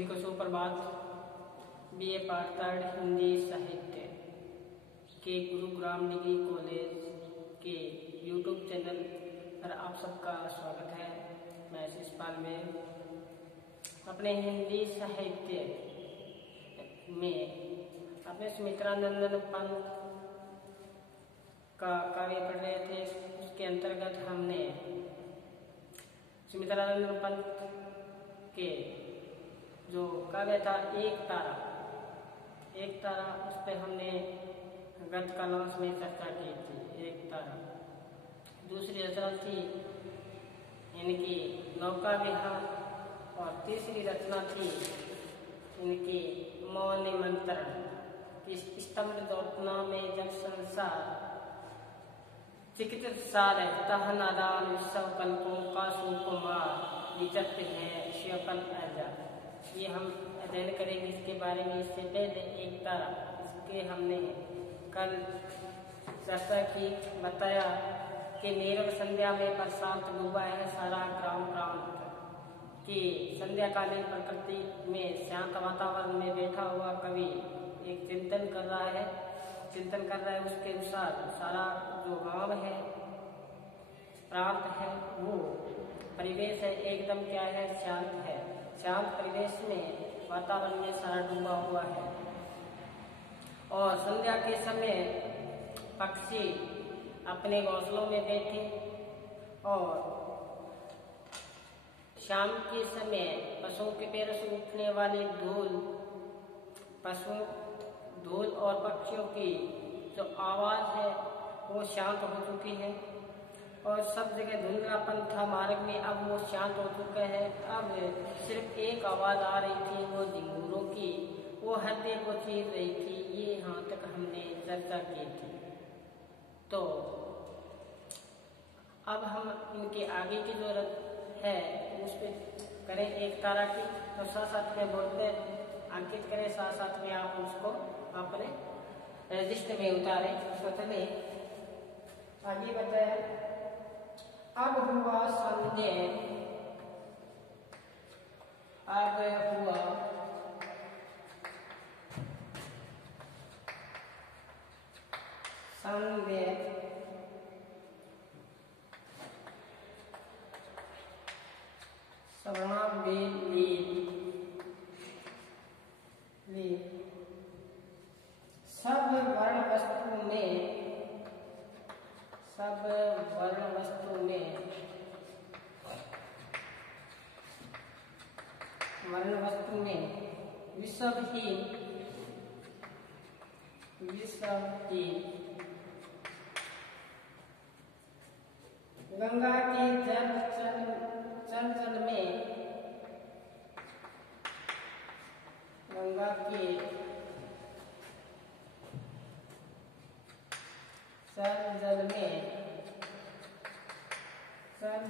सभी को सुप्रभात। बीए पार्ट थर्ड हिंदी साहित्य के गुरुग्राम डिग्री कॉलेज के यूट्यूब चैनल पर आप सबका स्वागत है। मैं शिषपाल में अपने हिंदी साहित्य में अपने सुमित्रानंदन पंत का काव्य पढ़ रहे थे। उसके अंतर्गत हमने सुमित्रानंदन पंत के जो काव्य था एक तारा, उस पर हमने गत कालांश में चर्चा की थी। एक तारा। दूसरी रचना थी इनकी नौका विहार और तीसरी रचना थी इनकी मौन निमंत्रण। स्तंभ दोपना में जब संसार चिकित्सित सार तहनादान उत्सव कल्पों का सुकुमार विचत है शिवपन आजाद। ये हम अध्ययन करेंगे इसके बारे में। इससे पहले एक तारा, इसके हमने कल चर्चा की, बताया कि नीरव संध्या में प्रशांत डूबा है सारा ग्राम प्रांत, कि संध्याकालीन प्रकृति में शांत वातावरण में बैठा हुआ कवि एक चिंतन कर रहा है। उसके अनुसार सारा जो गांव है, प्रांत है, वो परिवेश है एकदम क्या है, शांत है। शांत परिवेश में वातावरण में सारा डूबा हुआ है। और संध्या के समय पक्षी अपने घोंसलों में बैठे और शाम के समय पशुओं के पैरों से उठने वाली धूल और पक्षियों की जो आवाज है वो शांत हो चुकी है। और सब जगह धुंधलापन था मार्ग में, अब वो शांत हो चुका है। अब सिर्फ एक आवाज आ रही थी, वो झिंगुरों की, वो हृदय को चीर रही थी। ये यहाँ तक हमने चर्चा की थी। तो अब हम इनके आगे की जो है उस पर करें एक तारा की। तो साथ में बोलते अंकित करें, साथ में आप उसको अपने रजिस्टर में उतारें। तो चलिए आगे बताया। अब हुआ संदेह, अब हुआ संदेह, सवर्णा सब वर्ण वस्तु में विषमहीन गंगा के जल में, गंगा के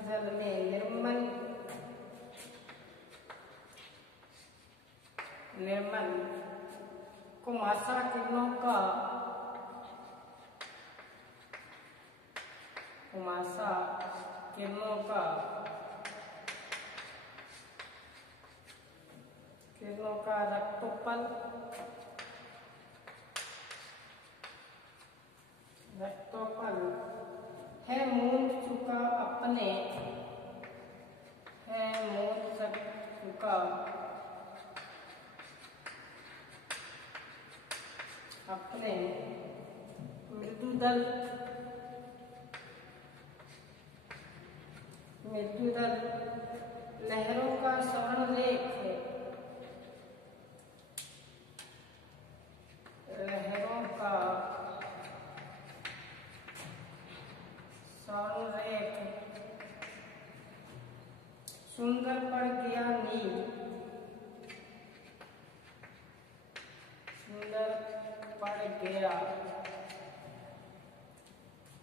जल में निर्मल कुमासा किरणों का रक्तोपल है मूंद चुका अपने मृदुदल लहरों का स्वर्णलेख, सुंदर पड़ गया नील,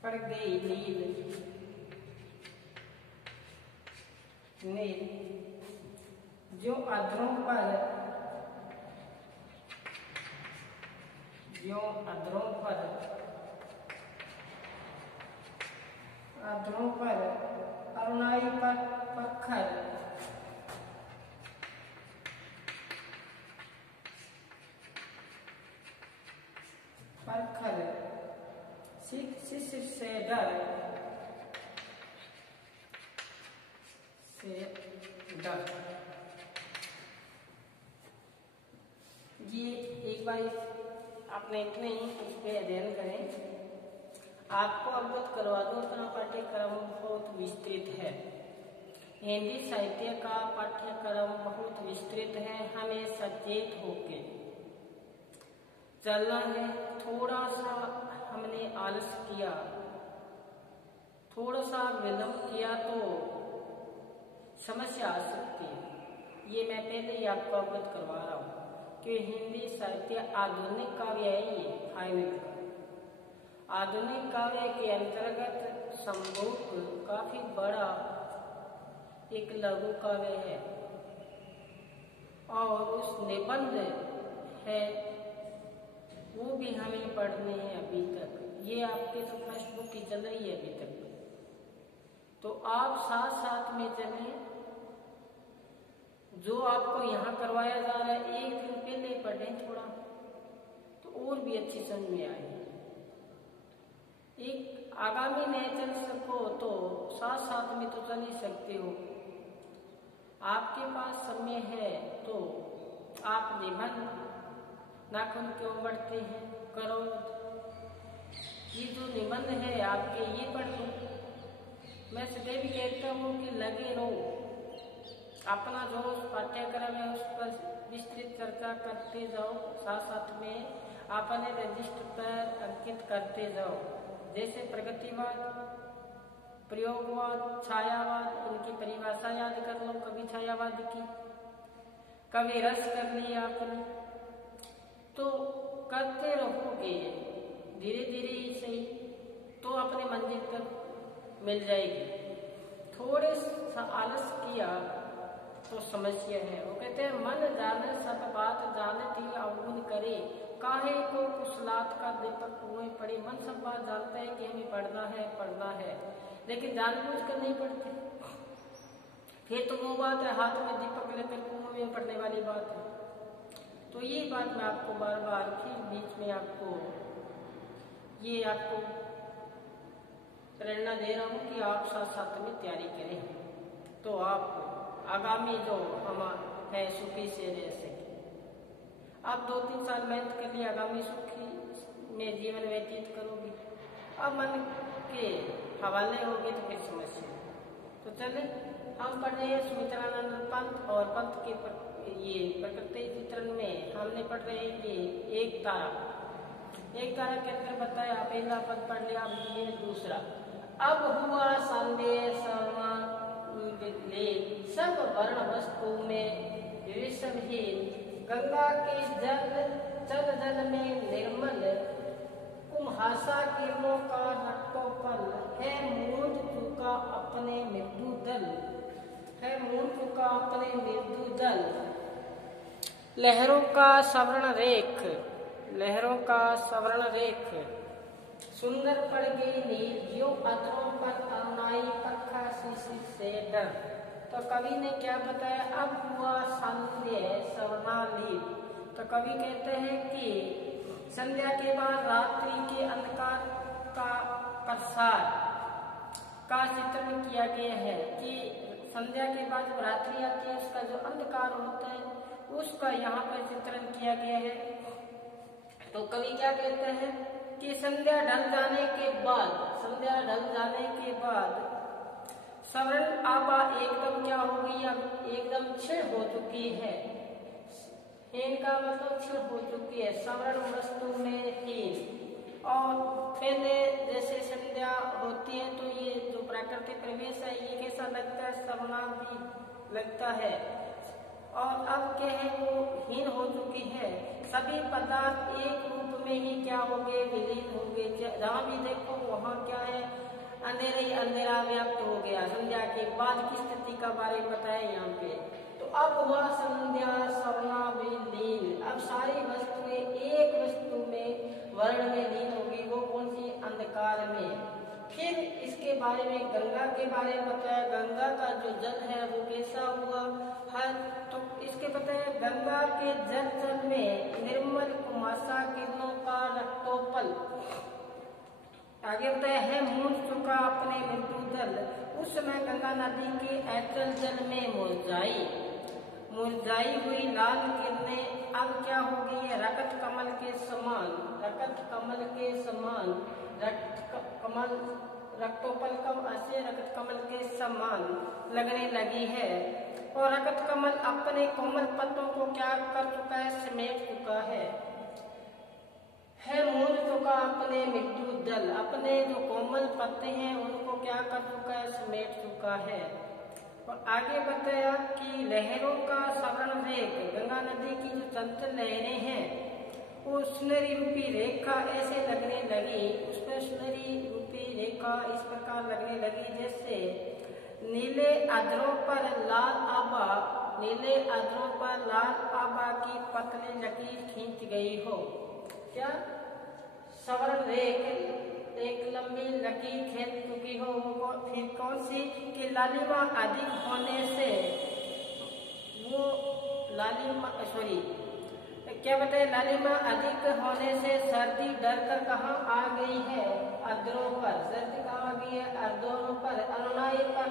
पड़ गई नील जो अधरों पर अरुणाई पत्थर परखल शिष्य से डर ये एक बार आपने इतने ही इस पे अध्ययन करें। आपको अवगत करवा दूं, अपना पाठ्यक्रम बहुत विस्तृत है। हिंदी साहित्य का पाठ्यक्रम बहुत विस्तृत है। हमें सचेत होके चलना है। थोड़ा सा हमने आलस किया, थोड़ा सा विलंब किया तो समस्या आ सकती है। ये मैं पहले ही आपको अवगत करवा रहा हूँ कि हिंदी साहित्य आधुनिक काव्य है। ये फाइनल का आधुनिक काव्य के अंतर्गत संभोग काफी बड़ा एक लघु काव्य है और उस निबंध है वो भी हमें पढ़ने हैं अभी तक। ये आपके तो फर्स्ट बुक की चल रही है अभी तक, तो आप साथ साथ में चलें। जो आपको यहाँ करवाया जा रहा है एक दिन पहले पढ़ें थोड़ा, तो और भी अच्छी समझ में आएगी। एक आगामी नहीं चल सको तो साथ साथ में तो चल ही सकते हो। आपके पास समय है तो आप निबंध नाखून क्यों बढ़ते हैं करो, ये जो निबंध है आपके ये पढ़ लो। मैं सदैव कहता हूँ कि लगे रहो, अपना जो पाठ्यक्रम है उस पर विस्तृत चर्चा करते जाओ, साथ साथ में अपने रजिस्टर पर अंकित करते जाओ। जैसे प्रगतिवाद, प्रयोगवाद, छायावाद, उनकी परिभाषा याद कर लो। कभी छायावाद की, कभी रस कर लिया आपने, तो करते रहोगे धीरे धीरे ही सही तो अपने मंजिल तक मिल जाएगी। थोड़े सा आलस किया तो समस्या है। वो कहते हैं मन जाने सब बात जानती अवगुण करे, काहे को कुशलात का दीपक कुएं पड़े। मन सब बात जानता है कि हमें पढ़ना है, लेकिन जानबूझ कर नहीं पढ़ते। फिर तो वो बात है हाथ में दीपक लेकर कुएं में पढ़ने वाली बात है। तो ये बात मैं आपको बार बार फिर बीच में आपको प्रेरणा दे रहा हूँ कि आप साथ साथ में तैयारी करें तो आप आगामी जो हम है सुखी से रह सके। आप 2-3 साल मेहनत कर लिए, आगामी सुखी में जीवन व्यतीत करोगे। अब मन के हवाले हो गए तो फिर समस्या। तो चले हम पढ़ रहे हैं सुमित्रानंद पंत, और पंत के ये प्रकृति चित्रण में हमने पढ़ रहे हैं कि एक तारा के अंदर बताया। पहला पद पढ़ लिया, ये दूसरा। अब हुआ संदेश सब वर्ण वस्तु में विषमहीन, गंगा के जल में निर्मल, कुम्हासा किरणों का रक्तोपल है मूंद चुका अपने मृदु दल, लहरों का सवर्ण रेख सुंदर पड़ गई नील, जो अधरों पर अरुणाई पखा शिशिर से डर। तो कवि ने क्या बताया, अब हुआ संध्या स्वर्णालीन। तो कवि कहते हैं कि संध्या के बाद रात्रि के अंधकार का प्रसार का चित्रण किया गया है कि संध्या के बाद जब रात्रि आती है उसका जो अंधकार होता है उसका यहाँ पर चित्रण किया गया है। तो कवि क्या कहते हैं कि संध्या ढल जाने के बाद सवर्ण आभा एकदम क्या हो गई, अब एकदम क्षीण हो चुकी है। हीन का मतलब क्षीण हो चुकी है, सवर्ण वस्तु में हीन। और पहले जैसे संध्या होती है तो ये जो प्राकृतिक परिवेश है ये कैसा लगता है, सवर्ण भी लगता है। और अब क्या है वो हीन हो चुकी है। सभी पदार्थ एक रूप में ही क्या हो गए, विलीन हो गए। जहाँ भी देखो वहाँ क्या है, अंधेरा ही अंधेरा व्याप्त हो गया। संध्या के बाद की स्थिति का बारे में बताया यहाँ पे। तो अब हुआ संध्या सवर्ण विलीन, अब सारी वस्तुएं एक वस्तु में वर्ण में लीन होगी। वो कौन सी, अंधकार में। फिर इसके बारे में गंगा के बारे में बताया, गंगा का जो जल है वो कैसा हुआ है। तो इसके बताया गंगा के जल में निर्मल कुमासा किरणों का रक्तोपल रक्तोपल। आगे बताया है मूल चुका अपने मृत्यु दल, उस समय गंगा नदी के अचल जल में मुरझाई हुई लाल किरणें अब क्या हो गई है, रक्त कमल के समान, रक्तोपल से रक्त कमल के समान लगने लगी है। और रक्त कमल अपने कोमल पत्तों को क्या कर चुका है, समेट चुका है मूल चुका अपने मृत्यु दल, अपने जो कोमल पत्ते हैं उनको क्या कर चुका है, समेट चुका है। और आगे बताया कि लहरों का सवर्ण वेग, गंगा नदी की जो चंचल लहरें हैं वो सुनहरी रूपी रेखा ऐसे लगने लगी, उसमें सुनहरी रूपी रेखा इस प्रकार लगने लगी जैसे नीले अधरों पर लाल आभा की पतली लकीर खींच गई हो। क्या सवर्ण रेख एक लंबी लकीर खींच चुकी हो, वो फिर कौन सी, कि लालिमा अधिक होने से वो क्या बताए, लालिमा अधिक होने से सर्दी डर कर कहाँ आ गई है, अधरों पर। सर्दी कहाँ आ गई है, अधरों पर। अनुनाई पर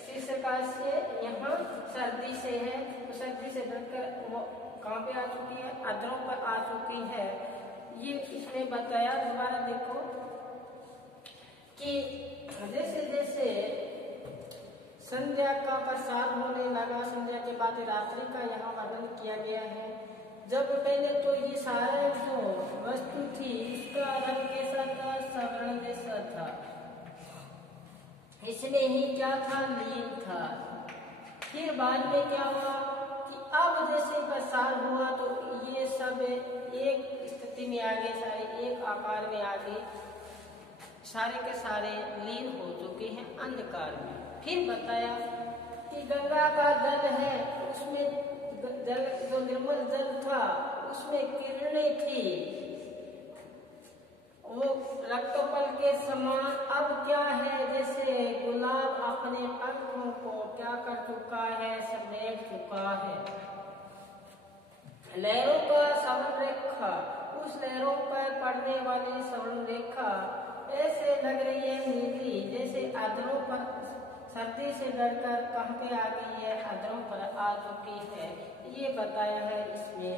शीर्ष का से यहाँ सर्दी से है, तो सर्दी से डर कर वो कहाँ पे आ चुकी है, अधरों पर आ चुकी है। ये इसमें बताया, दोबारा देखो कि जैसे जैसे संध्या का प्रसार होने लगा, संध्या के बाद रात्रि का यहाँ वर्णन किया गया है। जब पहले तो ये सारा जो वस्तु थी इसका रंग कैसा था, सवर्ण जैसा था, इसलिए ही क्या था, नील था। फिर बाद में क्या हुआ कि अब जैसे प्रसार हुआ तो ये सब एक स्थिति में आ गए, सारे एक आकार में आ गए, सारे के सारे लीन हो चुके हैं अंधकार में। फिर बताया कि गंगा का जल है, उसमें जल जो निर्मल जल था उसमें किरणें थी, वो रक्तोपल के समान अब क्या है, जैसे गुलाब अपने पंखों को क्या कर चुका है, समेट चुका है। लहरों का सवर्ण रेखा, उस लहरों पर पड़ने वाली सवर्ण रेखा ऐसे लग रही है नीली, जैसे अधरों पर सर्दी से डरकर कहाँ पे आ गई है, अधरों पर आ चुकी है। ये बताया है इसमें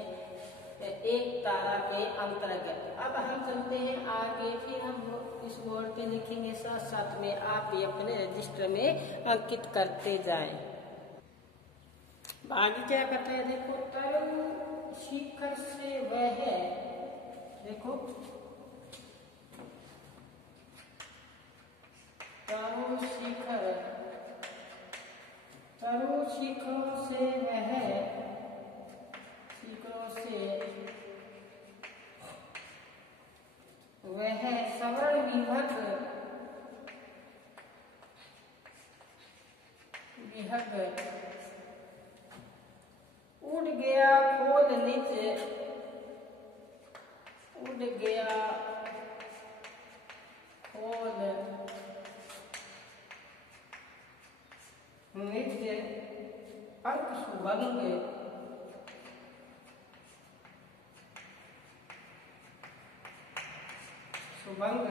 एक तारा के अंतर्गत। अब हम चलते हैं आगे, फिर हम इस बोर्ड पे लिखेंगे, साथ साथ में आप भी अपने रजिस्टर में अंकित करते जाएं। आगे क्या करते हैं, देखो तरु शिखर से वह, देखो तरु शिखरों से वह, शिखरों से वह सवर्ण विहग उड़ गया खोल निज, उड़ गया खोल निज अंक सुभंग,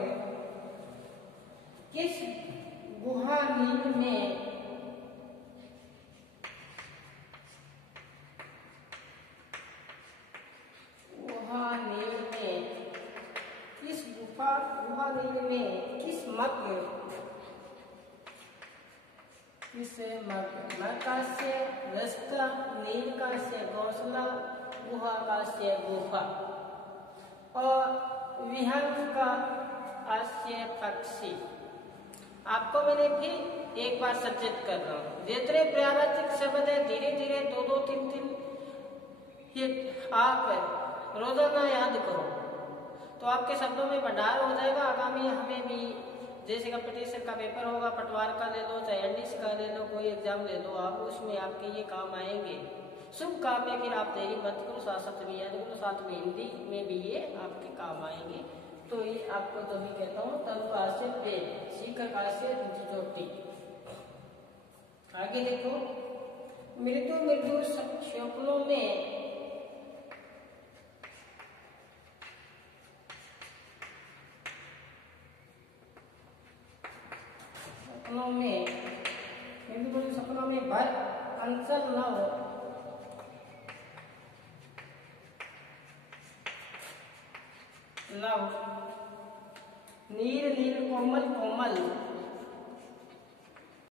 किस गुहा नील में, गुहा नील में किस मग्न, का से रास्ता, नील का से घोंसला, गुहा का से गुफा, और विहंग का आश्य पक्षी। आपको मैंने फिर एक बार सचेत कर रहा हूँ, जितने प्रावाचिक शब्द है धीरे धीरे 2-2-3-3 ये आप रोजाना याद करो, तो आपके शब्दों में भंडार हो जाएगा। आगामी हमें भी जैसे कंपटीशन का पेपर होगा, पटवार का ले लो चाहे एनडीसी का ले लो, कोई एग्जाम ले लो आप, उसमें आपके ये काम आएंगे। शुभ काम में फिर आप देरी मत करो, साथ साथ में याद करो, साथ में हिंदी में भी ये आपके काम आएंगे। तो ये आपको तो भी कहता हूँ, तलवार से पेड़, शिखर से ऊंची चोटी। आगे देखो, मृदु शकुनों में सपनों में सपनों में भर अंचल नव नव नीर नीर कोमल कोमल